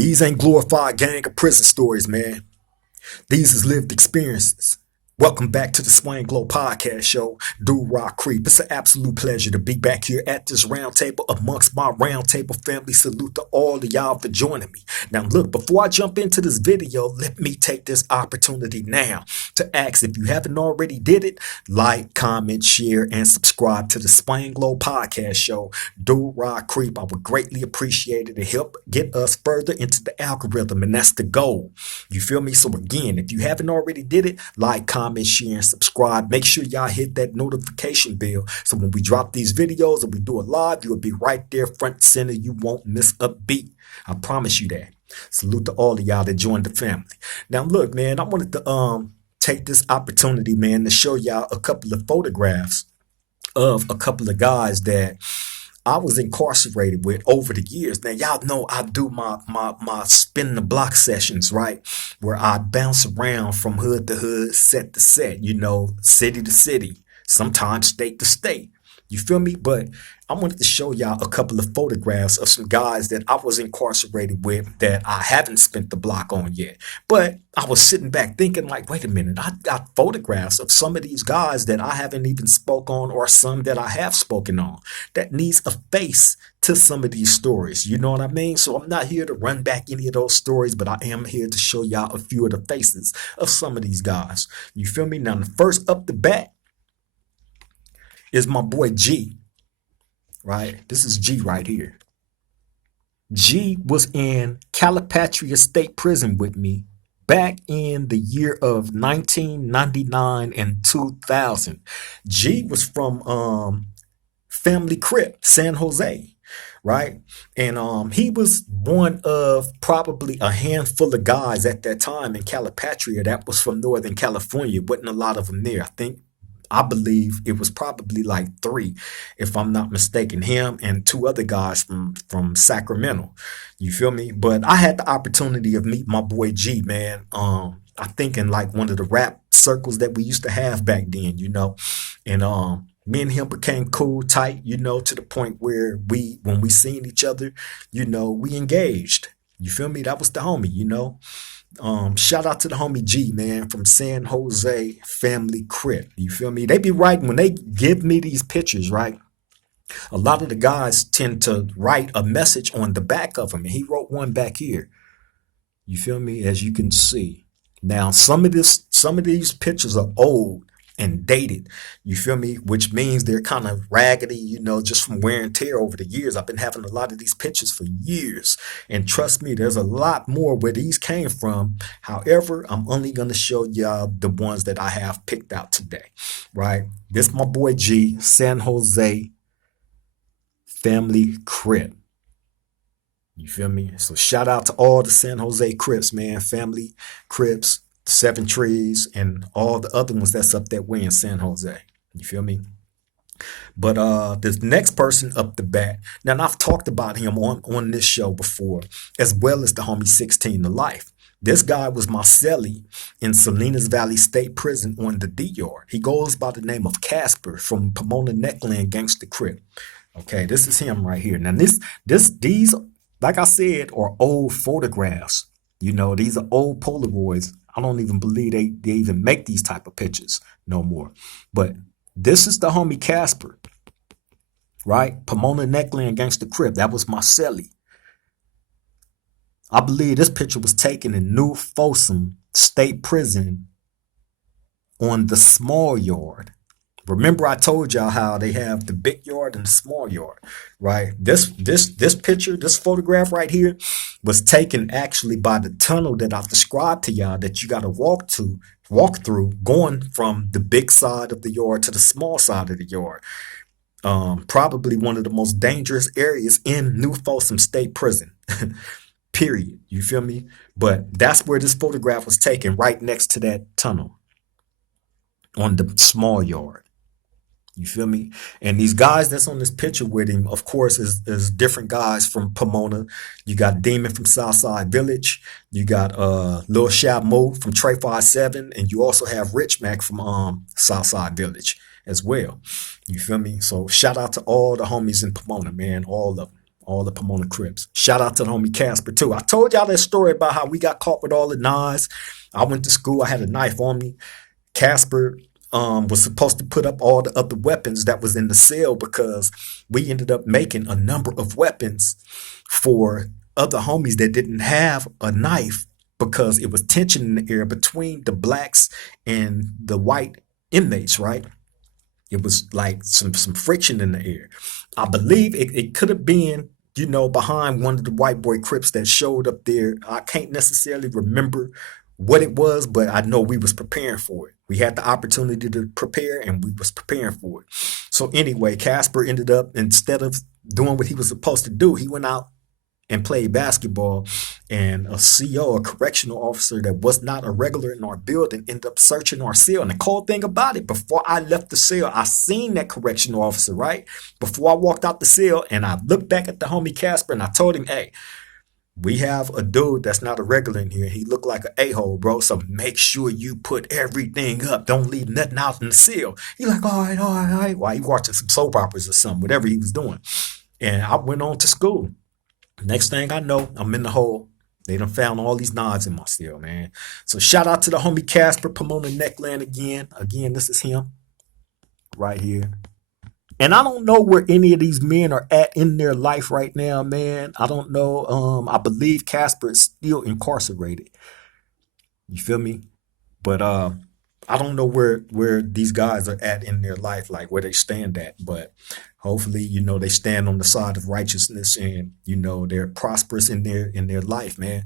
These ain't glorified gang or prison stories, man. These is lived experiences. Welcome back to the Swing Glow Podcast Show. Do Rock Creep. It's an absolute pleasure to be back here at this round table amongst my round table family. Salute to all of y'all for joining me. Now, look, before I jump into this video, let me take this opportunity now to ask if you haven't already did it, like, comment, share, and subscribe to the Swing Glow Podcast Show. Do Rock Creep. I would greatly appreciate it to help get us further into the algorithm, and that's the goal. You feel me? So again, if you haven't already did it, like, comment, share, and subscribe. Make sure y'all hit that notification bell so when we drop these videos and we do it live, you'll be right there front and center. You won't miss a beat. I promise you that. Salute to all of y'all that joined the family. Now look, man, I wanted to take this opportunity, man, to show y'all a couple of photographs of a couple of guys that I was incarcerated with over the years. Now, y'all know I do my spin the block sessions, right? Where I bounce around from hood to hood, set to set, city to city, sometimes state to state. You feel me? But I wanted to show y'all a couple of photographs of some guys that I was incarcerated with that I haven't spent the block on yet. But I was sitting back thinking like, wait a minute, I got photographs of some of these guys that I haven't even spoke on, or some that I have spoken on, that needs a face to some of these stories. You know what I mean? So I'm not here to run back any of those stories, but I am here to show y'all a few of the faces of some of these guys. You feel me? Now, the first up the bat is my boy G, right? This is G right here. G was in Calipatria State Prison with me back in the year of 1999 and 2000. G was from family Crips, San Jose, right? And he was one of probably a handful of guys at that time in Calipatria that was from Northern California. Wasn't a lot of them there. I believe it was probably like 3, if I'm not mistaken, him and 2 other guys from Sacramento. You feel me? But I had the opportunity of meeting my boy G, man. I think in like one of the rap circles that we used to have back then, and me and him became cool, tight, to the point where when we seen each other, we engaged. You feel me? That was the homie, Shout out to the homie G, man, from San Jose family Crip. You feel me? They be writing when they give me these pictures, right? A lot of the guys tend to write a message on the back of them, and he wrote one back here. You feel me? As you can see. Now, some of these pictures are old and dated, you feel me, which means they're kind of raggedy, just from wear and tear over the years. I've been having a lot of these pictures for years, and trust me, there's a lot more where these came from. However, I'm only going to show y'all the ones that I have picked out today, right? This my boy G, San Jose family Crip. You feel me? So shout out to all the San Jose Crips, man, family Crips, 7 Trees, and all the other ones that's up that way in San Jose. You feel me? But this next person up the bat, now I've talked about him on this show before, as well as the homie 16 to Life. This guy was my cellie in Salinas Valley State Prison on the D Yard. He goes by the name of Casper from Pomona Neckland Gangsta Crip. Okay, this is him right here. Now these, like I said, are old photographs. These are old Polaroids. I don't even believe they even make these type of pictures no more. But this is the homie Casper, right? Pomona Neckland Gangsta Crip. That was my cellie. I believe this picture was taken in New Folsom State Prison on the small yard. Remember I told y'all how they have the big yard and the small yard, right? This picture, this photograph right here was taken actually by the tunnel that I described to y'all that you got to walk through going from the big side of the yard to the small side of the yard. Probably one of the most dangerous areas in New Folsom State Prison, period. You feel me? But that's where this photograph was taken, right next to that tunnel on the small yard. You feel me? And these guys that's on this picture with him, of course, is different guys from Pomona. You got Demon from Southside Village. You got Lil Shamu from Trey 57. And you also have Rich Mac from Southside Village as well. You feel me? So shout out to all the homies in Pomona, man. All of them. all the Pomona Crips. Shout out to the homie Casper too. I told y'all that story about how we got caught with all the knives. I went to school. I had a knife on me. Casper was supposed to put up all the other weapons that was in the cell because we ended up making a number of weapons for other homies that didn't have a knife because it was tension in the air between the blacks and the white inmates, right? It was like some friction in the air. I believe it could have been, behind one of the white boy Crips that showed up there. I can't necessarily remember what it was, but I know we was preparing for it. We had the opportunity to prepare and we was preparing for it. So anyway, Casper ended up, instead of doing what he was supposed to do, he went out and played basketball, and a CO, a correctional officer that was not a regular in our building, ended up searching our cell. And the cool thing about it, before I left the cell, I seen that correctional officer, right? Before I walked out the cell, and I looked back at the homie Casper and I told him, hey, we have a dude that's not a regular in here. He looked like an a-hole, bro. So make sure you put everything up. Don't leave nothing out in the cell. He like, all right, all right, all right. While he watching some soap operas or something, whatever he was doing. And I went on to school. Next thing I know, I'm in the hole. They done found all these knives in my cell, man. So shout out to the homie Casper, Pomona Neckland again. Again, this is him right here. And I don't know where any of these men are at in their life right now, man. I don't know. I believe Casper is still incarcerated. You feel me? But I don't know where these guys are at in their life, like where they stand at. But hopefully, they stand on the side of righteousness, and they're prosperous in their life, man.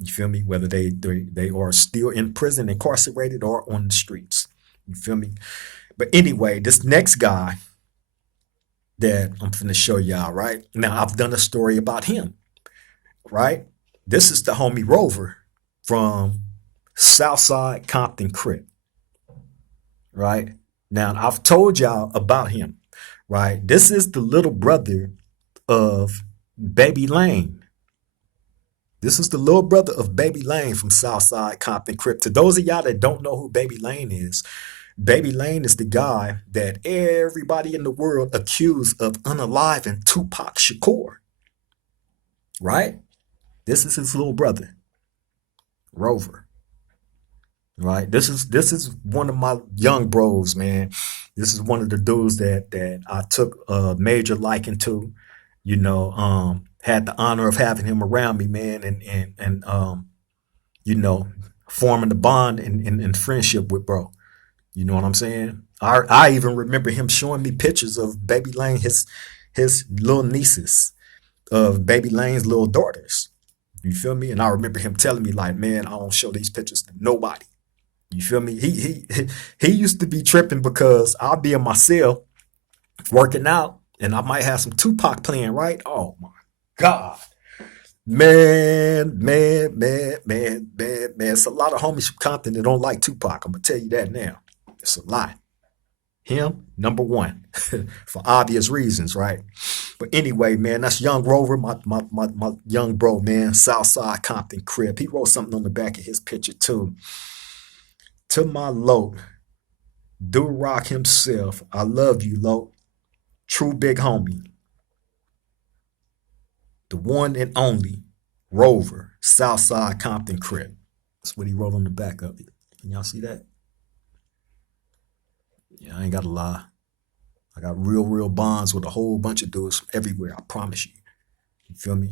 You feel me? Whether they are still in prison, incarcerated, or on the streets. You feel me? But anyway, this next guy that I'm finna show y'all, right? Now, I've done a story about him, right? This is the homie Rover from Southside Compton Crip, right? Now, I've told y'all about him, right? This is the little brother of Baby Lane. This is the little brother of Baby Lane from Southside Compton Crip. To those of y'all that don't know who Baby Lane is the guy that everybody in the world accused of unaliving Tupac Shakur, right? This is his little brother, Rover. Right. This is one of my young bros, man. This is one of the dudes that I took a major liking to, had the honor of having him around me, man, and forming the bond and friendship with bro. You know what I'm saying? I even remember him showing me pictures of Baby Lane, his little nieces, of Baby Lane's little daughters. You feel me? And I remember him telling me, like, man, I don't show these pictures to nobody. You feel me? He used to be tripping because I'll be in my cell working out and I might have some Tupac playing, right? Oh my God. Man. It's a lot of homies from Compton that don't like Tupac. I'm gonna tell you that now. It's a lot. Him, number one, for obvious reasons, right? But anyway, man, that's Young Rover, my young bro, man, Southside Compton Crip. He wrote something on the back of his picture too. To my Lo, Do Rock himself, I love you, Lo. True big homie. The one and only Rover, Southside Compton Crip. That's what he wrote on the back of it. Can y'all see that? Yeah, I ain't got to lie. I got real bonds with a whole bunch of dudes from everywhere. I promise you. You feel me?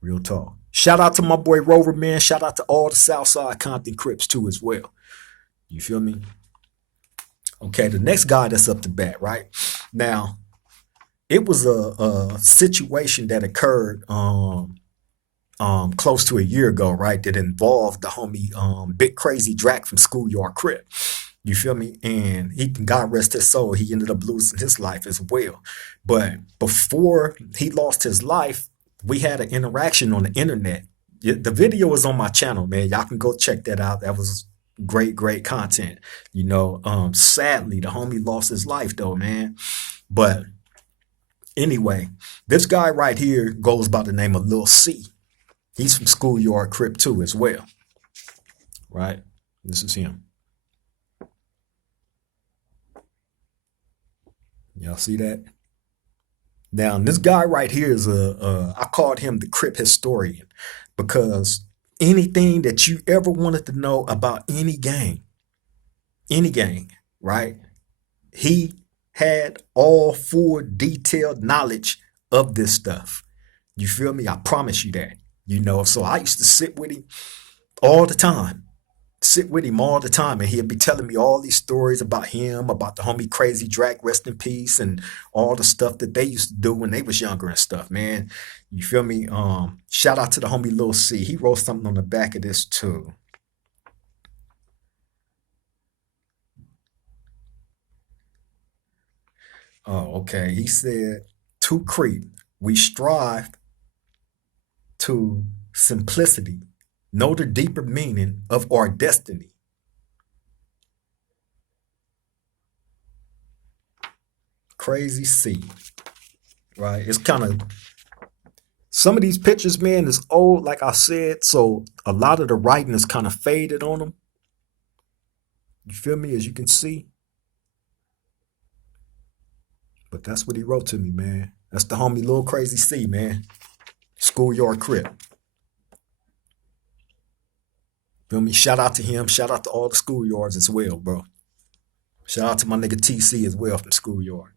Real talk. Shout out to my boy Rover, man. Shout out to all the Southside Compton Crips too as well. You feel me? Okay, the next guy that's up to bat, right? Now, it was a situation that occurred close to a year ago, right? That involved the homie Big Crazy Drac from Schoolyard Crip. You feel me? And God rest his soul, he ended up losing his life as well. But before he lost his life, we had an interaction on the internet. The video is on my channel, man. Y'all can go check that out. That was great content. Sadly, the homie lost his life though, man. But anyway, this guy right here goes by the name of Lil C. He's from Schoolyard Crip too as well. Right? This is him. Y'all see that? Now, this guy right here is I called him the Crip historian because anything that you ever wanted to know about any gang, right? He had all full detailed knowledge of this stuff. You feel me? I promise you that. So I used to sit with him all the time. Sit with him all the time, and he'd be telling me all these stories about him, about the homie Crazy Drac, rest in peace, and all the stuff that they used to do when they was younger and stuff, man. You feel me? Shout out to the homie Lil C. He wrote something on the back of this too. Oh, okay. He said, to Creep, we strive to simplicity, know the deeper meaning of our destiny. Crazy C, right? It's kind of some of these pictures, man, is old, like I said, so a lot of the writing is kind of faded on them. You feel me? As you can see, but that's what he wrote to me, man. That's the homie Lil Crazy C, man. Schoolyard Crip. Feel me? Shout out to him. Shout out to all the schoolyards as well, bro. Shout out to my nigga TC as well from Schoolyard.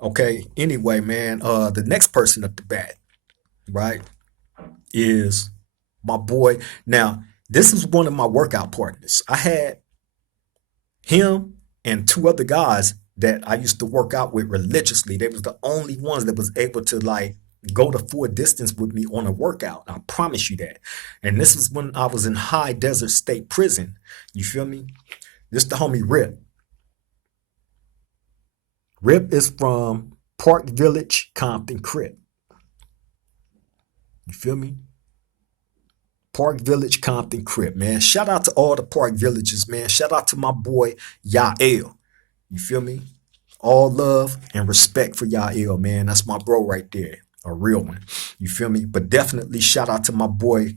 Okay, anyway, man, the next person up the bat, right, is my boy. Now, this is one of my workout partners. I had him and two other guys that I used to work out with religiously. They was the only ones that was able to like go the full distance with me on a workout. I promise you that. And this is when I was in High Desert State Prison. You feel me? This the homie Rip. Rip is from Park Village, Compton, Crip. You feel me? Park Village, Compton, Crip, man. Shout out to all the Park Villages, man. Shout out to my boy Yael. You feel me? All love and respect for Yael, man. That's my bro right there. A real one. You feel me? But definitely shout out to my boy,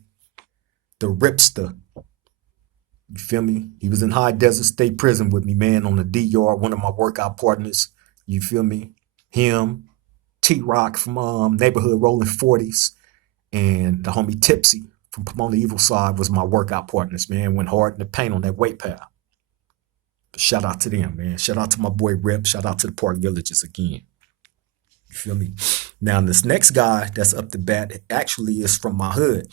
the Ripster. You feel me? He was in High Desert State Prison with me, man, on the D Yard, one of my workout partners. You feel me? Him, T Rock from Neighborhood Rolling 40s, and the homie Tipsy from Pomona Evil Side was my workout partners, man. Went hard in the paint on that weight pal. But shout out to them, man. Shout out to my boy Rip. Shout out to the Park Villages again. You feel me? Now, this next guy that's up the bat actually is from my hood.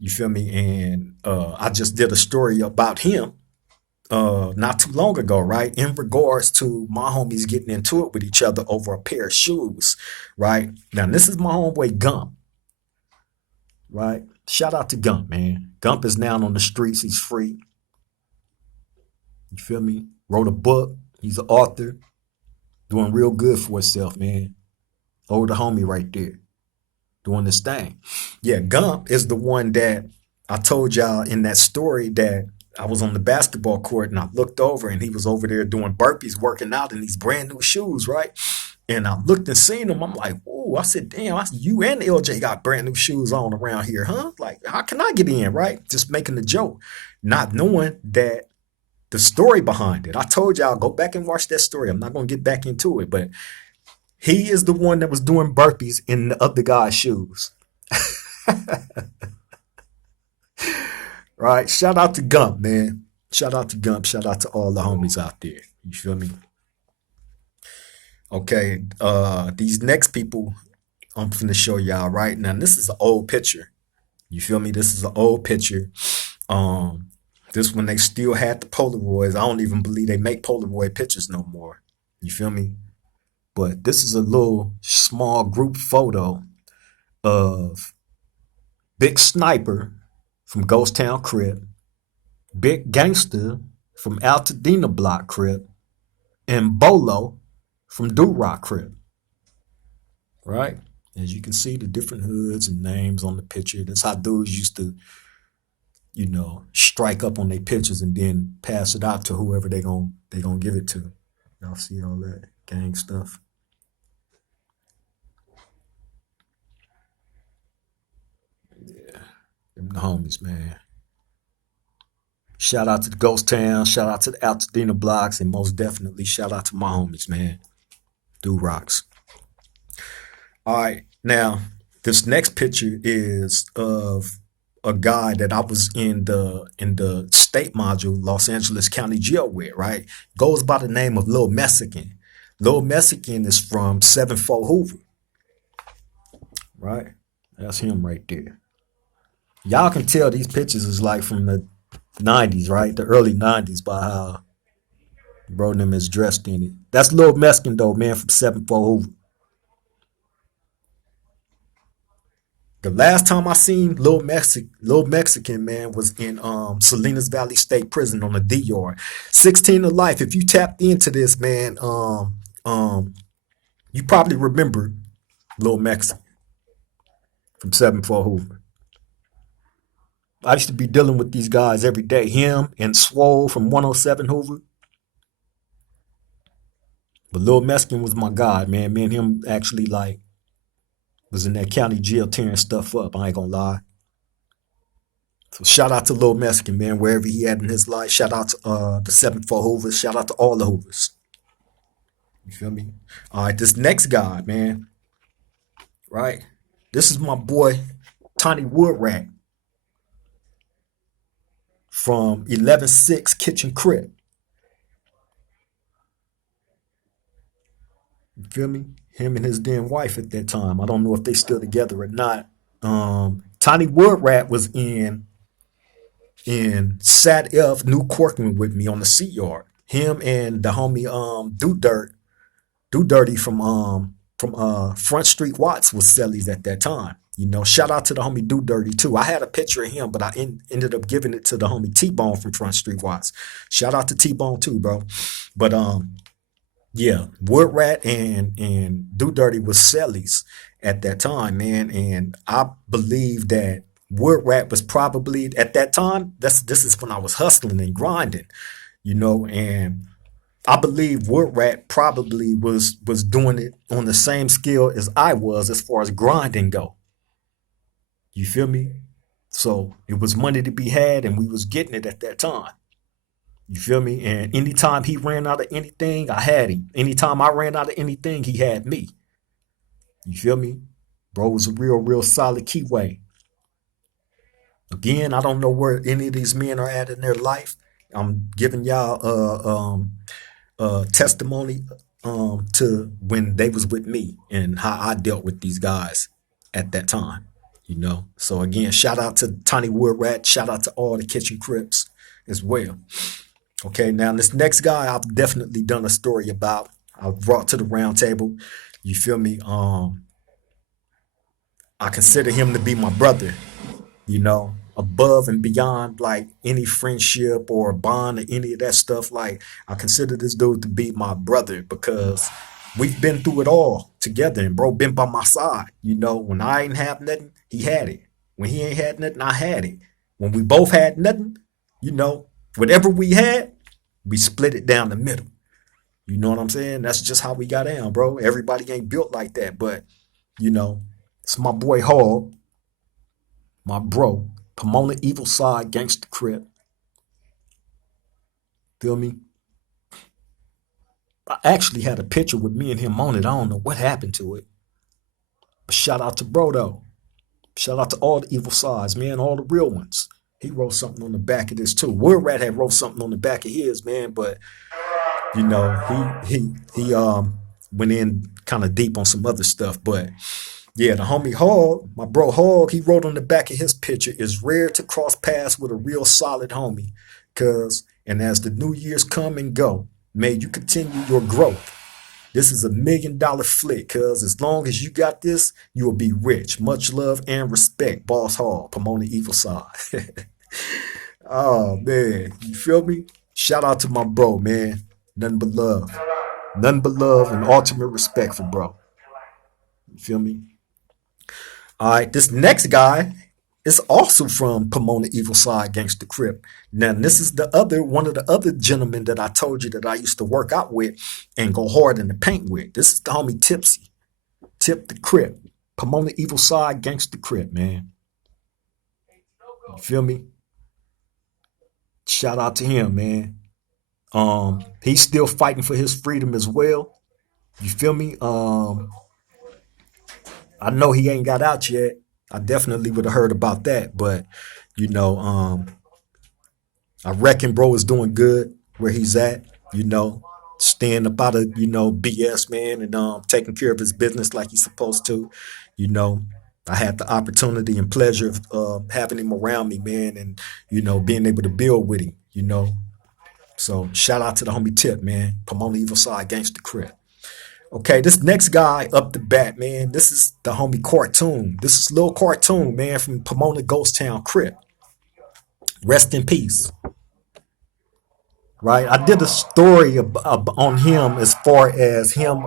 You feel me? And I just did a story about him not too long ago, right? In regards to my homies getting into it with each other over a pair of shoes, right? Now, this is my homeboy Gump, right? Shout out to Gump, man. Gump is now on the streets. He's free. You feel me? Wrote a book. He's an author. Doing real good for himself, man. Older homie right there. Doing this thing. Yeah, Gump is the one that I told y'all in that story that I was on the basketball court and I looked over and he was over there doing burpees, working out in these brand new shoes, right? And I looked and seen him. I'm like, whoa, I said, damn, you and LJ got brand new shoes on around here, huh? Like, how can I get in, right? Just making the joke, not knowing that the story behind it. I told y'all, go back and watch that story. I'm not going to get back into it, but he is the one that was doing burpees in the other guy's shoes. Right? Shout out to Gump, man. Shout out to Gump. Shout out to all the homies out there. You feel me? Okay. These next people I'm finna show y'all right now. This is an old picture. You feel me? This is an old picture. Um, this when they still had the Polaroids. I don't even believe they make Polaroid pictures no more. You feel me? But this is a little small group photo of Big Sniper from Ghost Town Crip, Big Gangster from Altadena Block Crip, and Bolo from Do Rock Crip. Right? As you can see, the different hoods and names on the picture. That's how dudes used to, strike up on their pictures and then pass it out to whoever they gonna give it to. Y'all see all that gang stuff? Yeah, them the homies, man. Shout out to the Ghost Town, shout out to the Altadena Blocks, and most definitely shout out to my homies, man. Do Rocks. All right, now this next picture is of a guy that I was in the state module, Los Angeles County Jail with. Right, goes by the name of Lil Mexican. Lil Mexican is from 7-4 Hoover. Right, that's him right there. Y'all can tell these pictures is like from the 90s, right? The early 90s by how bro them is dressed in it. That's Lil Mexican though, man, from 7-4 Hoover. The last time I seen Lil Mexican man was in Salinas Valley State Prison on the D yard. 16 to life. If you tapped into this, man, you probably remember Lil Mexican from 7-4 Hoover. I used to be dealing with these guys every day. Him and Swole from 107 Hoover. But Lil Mexican was my guy, man. Me and him actually like was in that county jail tearing stuff up. I ain't gonna lie. So shout out to Lil Mexican, man, wherever he at in his life. Shout out to the 7-4 Hoovers. Shout out to all the Hoovers. You feel me? All right, this next guy, man, right? This is my boy, Tiny Woodrat from 11-6 Kitchen Crip. You feel me? Him and his damn wife at that time. I don't know if they still together or not. Tiny Woodrat was in Sat F New Corkman with me on the Sea Yard. Him and the homie Do Dirty from Front Street Watts was cellies at that time. You know, shout out to the homie Do Dirty too. I had a picture of him, but ended up giving it to the homie T Bone from Front Street Watts. Shout out to T Bone too, bro. But yeah, Woodrat and Do Dirty was cellies at that time, man. And I believe that Woodrat was probably at that time. This is when I was hustling and grinding, you know, and I believe Woodrat probably was doing it on the same scale as I was as far as grinding go. You feel me? So it was money to be had, and we was getting it at that time. You feel me? And anytime he ran out of anything, I had him. Anytime I ran out of anything, he had me. You feel me? Bro was a real solid keyway. Again, I don't know where any of these men are at in their life. I'm giving y'all testimony to when they was with me and how I dealt with these guys at that time. You know. So again, shout out to Tiny Woodrat. Shout out to all the Kitchen Crips as well. Okay, now this next guy I've definitely done a story about. I've brought to the round table. You feel me? I consider him to be my brother, you know, above and beyond like any friendship or bond or any of that stuff. Like I consider this dude to be my brother because we've been through it all together and bro been by my side. You know, when I ain't have nothing, he had it. When he ain't had nothing, I had it. When we both had nothing, you know, whatever we had, we split it down the middle. You know what I'm saying? That's just how we got down, bro. Everybody ain't built like that, but you know, it's my boy Hall, my bro, Pomona Evil Side Gangsta Crip. Feel me? I actually had a picture with me and him on it. I don't know what happened to it. But shout out to bro though. Shout out to all the evil sides, man, all the real ones. He wrote something on the back of this too. Word Rat had wrote something on the back of his, man, but you know, he went in kind of deep on some other stuff. But yeah, the homie Hog, my bro Hog, he wrote on the back of his picture, it's rare to cross paths with a real solid homie. Cause and as the new years come and go, may you continue your growth. This is $1 million flick, cuz as long as you got this, you will be rich. Much love and respect, Boss Hall, Pomona Evil Side. Oh man, you feel me? Shout out to my bro, man. Nothing but love. Nothing but love and ultimate respect for bro. You feel me? All right, this next guy is also from Pomona Evil Side Gangsta Crip. Now, this is the other one of the other gentlemen that I told you that I used to work out with and go hard in the paint with. This is the homie Tipsy, Tip the Crip, Pomona Evil Side Gangsta Crip, man. You feel me? Shout out to him, man. He's still fighting for his freedom as well. You feel me? I know he ain't got out yet. I definitely would have heard about that, but you know, I reckon bro is doing good where he's at, you know, staying up out of, BS, man, and taking care of his business like he's supposed to. You know, I had the opportunity and pleasure of having him around me, man, and, being able to build with him, you know. So shout out to the homie Tip, man. Pomona Evil Side Gangsta Crip. Okay, this next guy up the bat, man, this is the homie Cartoon. This is Lil Cartoon, man, from Pomona Ghost Town Crip. Rest in peace. Right, I did a story on him as far as him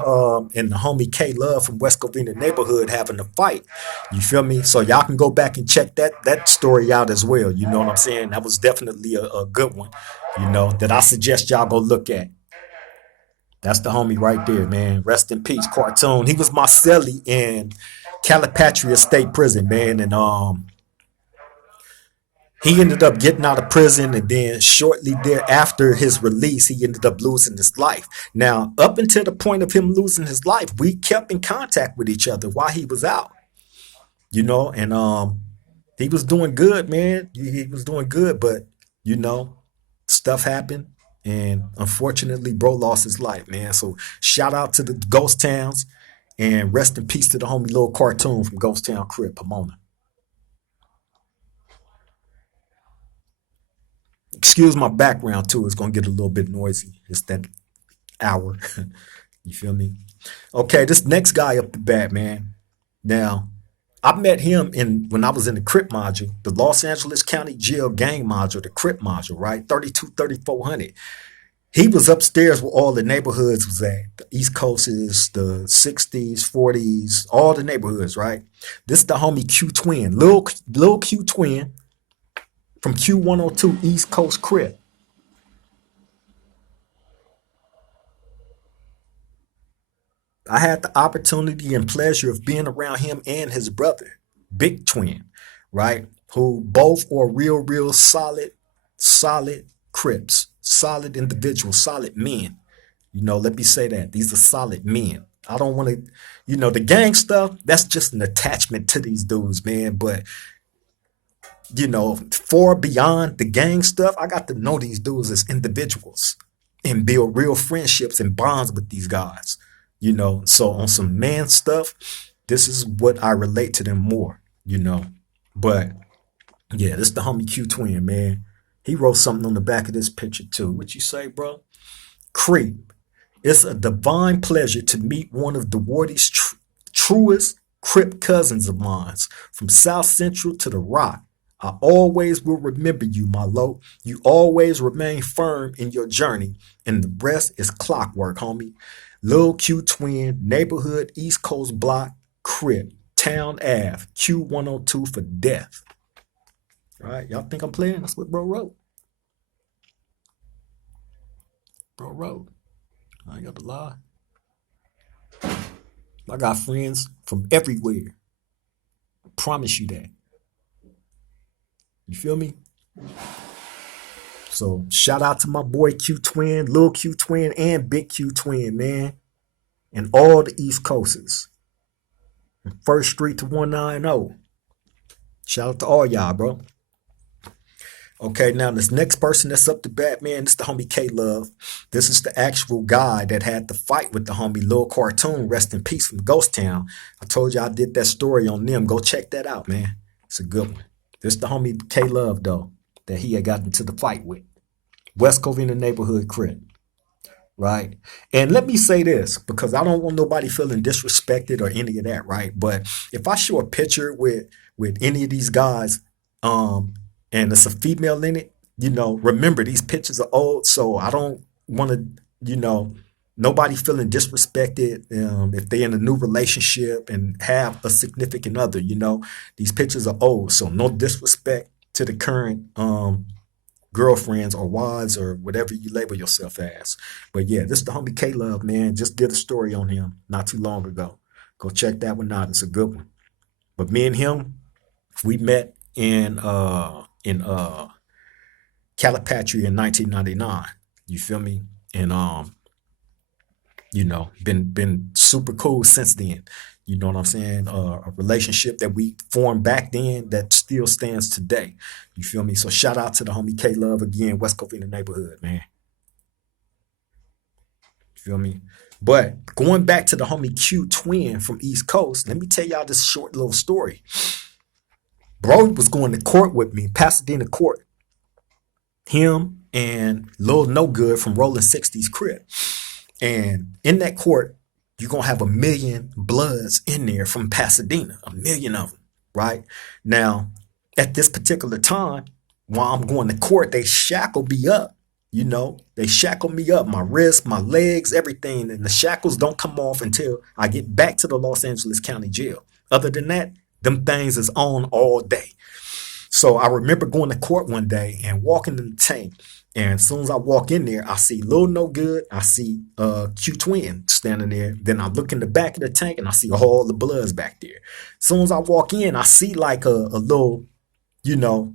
and the homie K Love from West Covina neighborhood having a fight. You feel me? So y'all can go back and check that story out as well. You know what I'm saying? That was definitely a good one. That I suggest y'all go look at. That's the homie right there, man. Rest in peace, Cartoon. He was my cellie in Calipatria State Prison, man, and he ended up getting out of prison, and then shortly thereafter his release, he ended up losing his life. Now, up until the point of him losing his life, we kept in contact with each other while he was out, and he was doing good, man. He was doing good, but you know, stuff happened, and unfortunately, bro lost his life, man. So shout out to the Ghost Towns, and rest in peace to the homie Little Cartoon from Ghost Town Crip, Pomona. Excuse my background too. It's gonna get a little bit noisy. It's that hour. You feel me? Okay, this next guy up the bat, man. Now, I met him in when I was in the Crip module, the Los Angeles County Jail Gang module, the Crip module, right? 32-3400. He was upstairs where all the neighborhoods was at. The East Coast is the 60s, 40s, all the neighborhoods, right? This is the homie Q Twin, Lil Q Twin from Q102 East Coast Crip. I had the opportunity and pleasure of being around him and his brother, Big Twin, right? Who both are real solid Crips, solid individuals, solid men. Let me say that. These are solid men. I don't want to, the gang stuff, that's just an attachment to these dudes, man. But far beyond the gang stuff, I got to know these dudes as individuals and build real friendships and bonds with these guys. So on some man stuff, this is what I relate to them more. But yeah, this is the homie Q Twin, man. He wrote something on the back of this picture too. What you say, bro? Creep. It's a divine pleasure to meet one of the Wardy's truest Crip cousins of mine from South Central to the Rock. I always will remember you, my low. You always remain firm in your journey, and the rest is clockwork, homie. Lil Q Twin, neighborhood East Coast block, Crip, Town Ave, Q102 for death. All right, y'all think I'm playing? That's what bro wrote. Bro wrote. I ain't got to lie. I got friends from everywhere. I promise you that. You feel me? So shout out to my boy Q Twin, Lil Q Twin, and Big Q Twin, man. And all the East Coasters. From First Street to 190. Shout out to all y'all, bro. Okay, now this next person that's up to bat, man, this is the homie K Love. This is the actual guy that had the fight with the homie Lil Cartoon, rest in peace, from Ghost Town. I told you I did that story on them. Go check that out, man. It's a good one. This is the homie K Love, though, that he had gotten into the fight with. West Covina neighborhood Crip. Right. And let me say this, because I don't want nobody feeling disrespected or any of that, right? But if I show a picture with any of these guys, and it's a female in it, remember these pictures are old, so I don't want to, nobody feeling disrespected if they're in a new relationship and have a significant other. These pictures are old, so no disrespect to the current girlfriends or wives or whatever you label yourself as. But yeah, this is the homie K Love, man. Just did a story on him not too long ago. Go check that one out. It's a good one. But me and him, we met in Calipatria in 1999. You feel me? And been super cool since then. You know what I'm saying? A relationship that we formed back then that still stands today. You feel me? So shout out to the homie K Love again, West Covina neighborhood, man. You feel me? But going back to the homie Q Twin from East Coast, let me tell y'all this short little story. Bro was going to court with me, Pasadena court. Him and Lil No Good from Rolling 60s Crip. And in that court, you're going to have a million bloods in there from Pasadena, a million of them, right? Now, at this particular time, while I'm going to court, they shackle me up. You know, they shackle me up, my wrists, my legs, everything. And the shackles don't come off until I get back to the Los Angeles County Jail. Other than that, them things is on all day. So I remember going to court one day and walking in the tank. And as soon as I walk in there, I see Lil No Good. I see Q Twin standing there. Then I look in the back of the tank and I see all the bloods back there. As soon as I walk in, I see like a little, you know,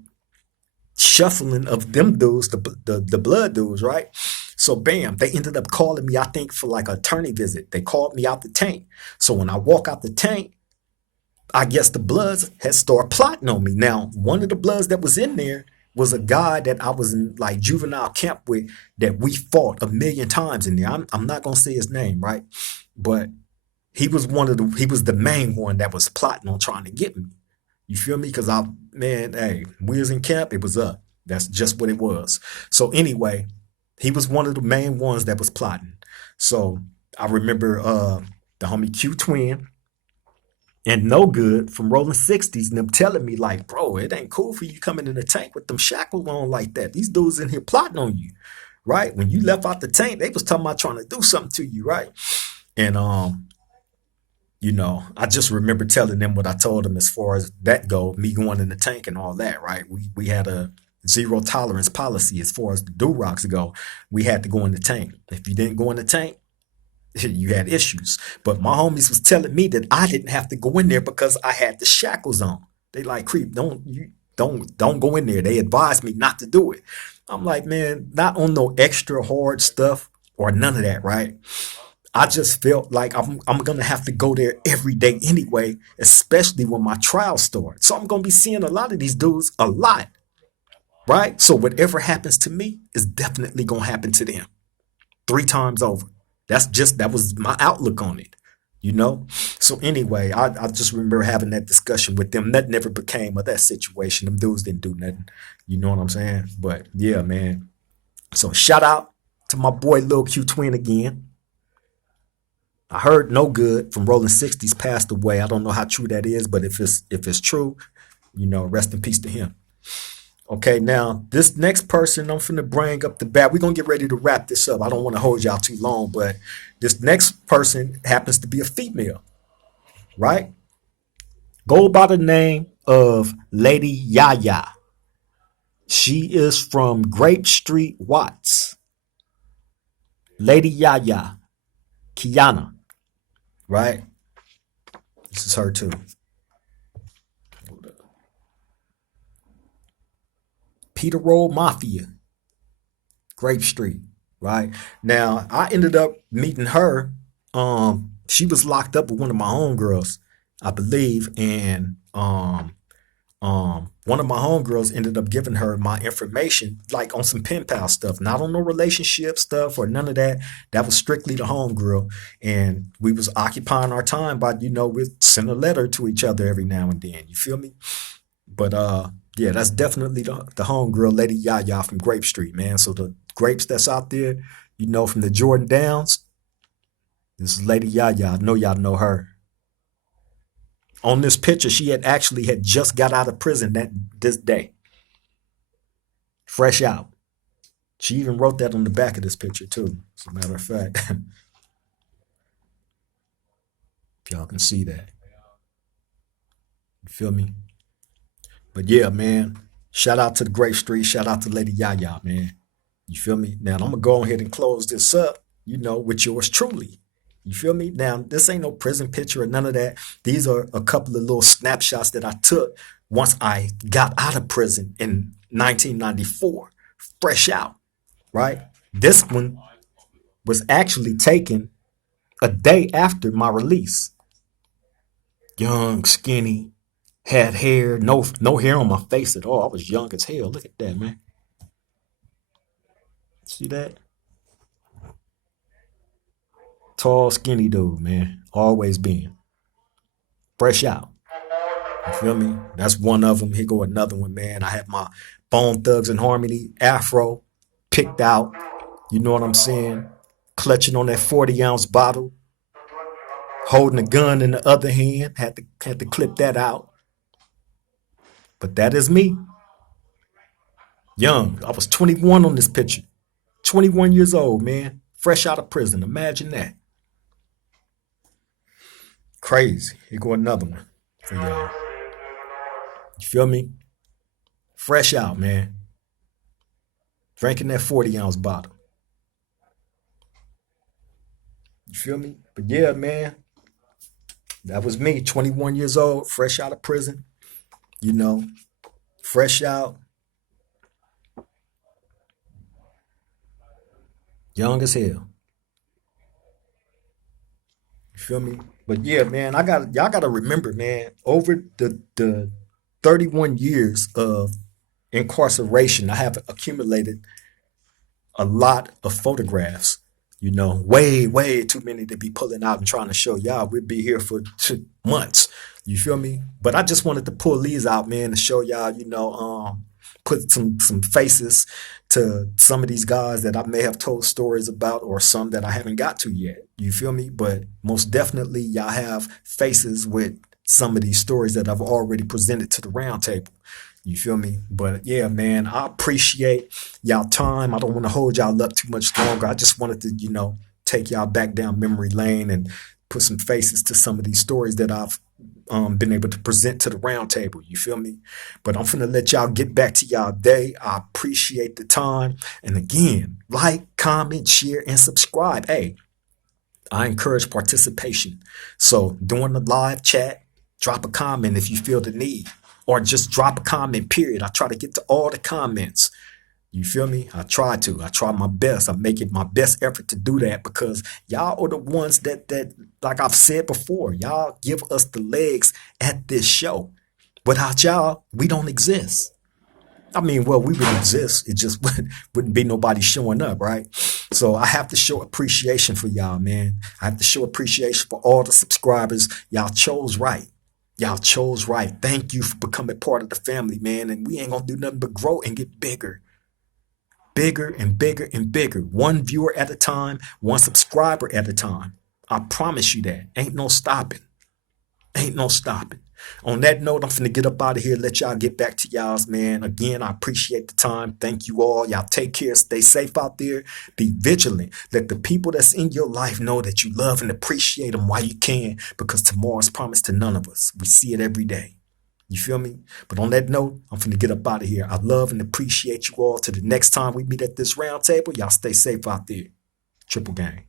shuffling of them dudes, the blood dudes, right? So bam, they ended up calling me, I think, for like an attorney visit. They called me out the tank. So when I walk out the tank, I guess the Bloods had started plotting on me. Now, one of the Bloods that was in there was a guy that I was in like juvenile camp with that we fought a million times in there. I'm not gonna say his name, right? But he was the main one that was plotting on trying to get me. You feel me? Because man, hey, we was in camp, it was up. That's just what it was. So anyway, he was one of the main ones that was plotting. So I remember the homie Q Twin and No Good from Rolling 60s and them telling me like, bro, it ain't cool for you coming in the tank with them shackles on like that. These dudes in here plotting on you, right? When you left out the tank, they was talking about trying to do something to you, right? And you know, I just remember telling them what I told them as far as that go, me going in the tank and all that, right? We had a zero tolerance policy as far as the do rocks go. We had to go in the tank. If you didn't go in the tank, you had issues. But my homies was telling me that I didn't have to go in there because I had the shackles on. They like, Creep, don't go in there. They advised me not to do it. I'm like, man, not on no extra hard stuff or none of that, right? I just felt like I'm gonna have to go there every day anyway, especially when my trial starts. So I'm gonna be seeing a lot of these dudes a lot, right? So whatever happens to me is definitely gonna happen to them three times over. That was my outlook on it, you know? So anyway, I just remember having that discussion with them. That never became of that situation. Them dudes didn't do nothing. You know what I'm saying? But yeah, man. So shout out to my boy Lil Q Twin again. I heard No Good from Rolling 60s passed away. I don't know how true that is, but if it's true, you know, rest in peace to him. Okay, now this next person I'm finna bring up the bat. We're gonna get ready to wrap this up. I don't want to hold y'all too long, but this next person happens to be a female, right? Go by the name of Lady Yaya. She is from Grape Street, Watts. Lady Yaya, Kiana, right? This is her too. Peter Roll Mafia, Grape Street, right? Now I ended up meeting her. She was locked up with one of my homegirls, I believe, and one of my homegirls ended up giving her my information, like on some pen pal stuff, not on no relationship stuff or none of that. That was strictly the homegirl, and we was occupying our time by, you know, we'd send a letter to each other every now and then. You feel me? But yeah, that's definitely the homegirl, Lady Yaya from Grape Street, man. So the grapes that's out there, you know, from the Jordan Downs, this is Lady Yaya. I know y'all know her. On this picture, she had just got out of prison this day, fresh out. She even wrote that on the back of this picture too. As a matter of fact, if y'all can see that, you feel me? But yeah, man. Shout out to the Grape Street. Shout out to Lady Yaya, man. You feel me? Now I'm gonna go ahead and close this up, you know, with yours truly. You feel me? Now, this ain't no prison picture or none of that. These are a couple of little snapshots that I took once I got out of prison in 1994, fresh out, right? This one was actually taken a day after my release. Young, skinny, had hair, no hair on my face at all. I was young as hell. Look at that, man. See that? Tall, skinny dude, man. Always been. Fresh out. You feel me? That's one of them. Here go another one, man. I have my Bone Thugs and Harmony afro picked out. You know what I'm saying? Clutching on that 40-ounce bottle, holding a gun in the other hand. Had to clip that out. But that is me. Young. I was 21 on this picture. 21 years old, man. Fresh out of prison. Imagine that. Crazy. Here go another one for y'all. You feel me? Fresh out, man. Drinking that 40-ounce bottle. You feel me? But yeah, man, that was me, 21 years old, fresh out of prison, you know, fresh out, young as hell. You feel me? But yeah, man, y'all gotta remember, man, over the 31 years of incarceration, I have accumulated a lot of photographs. Way too many to be pulling out and trying to show y'all. We'd be here for months. You feel me? But I just wanted to pull these out, man, to show y'all, put some faces to some of these guys that I may have told stories about, or some that I haven't got to yet. You feel me? But most definitely, y'all have faces with some of these stories that I've already presented to the round table. You feel me? But yeah, man, I appreciate y'all time. I don't want to hold y'all up too much longer. I just wanted to, take y'all back down memory lane and put some faces to some of these stories that I've been able to present to the round table. You feel me? But I'm finna let y'all get back to y'all day. I appreciate the time. And again, like, comment, share, and subscribe. Hey, I encourage participation. So during the live chat, drop a comment if you feel the need, or just drop a comment, period. I try to get to all the comments. You feel me? I try to. I try my best. I make it my best effort to do that, because y'all are the ones that like I've said before, y'all give us the legs at this show. Without y'all, we don't exist. I mean, well, we would exist. It just wouldn't be nobody showing up, right? So I have to show appreciation for y'all, man. I have to show appreciation for all the subscribers. Y'all chose right. Y'all chose right. Thank you for becoming part of the family, man. And we ain't gonna do nothing but grow and get bigger. Bigger and bigger and bigger. One viewer at a time, one subscriber at a time. I promise you that. Ain't no stopping. Ain't no stopping. On that note, I'm finna get up out of here. Let y'all get back to y'all's, man. Again, I appreciate the time. Thank you all. Y'all take care. Stay safe out there. Be vigilant. Let the people that's in your life know that you love and appreciate them while you can, because tomorrow's promised to none of us. We see it every day. You feel me? But on that note, I'm finna get up out of here. I love and appreciate you all. Till the next time we meet at this round table, y'all stay safe out there. Triple gang.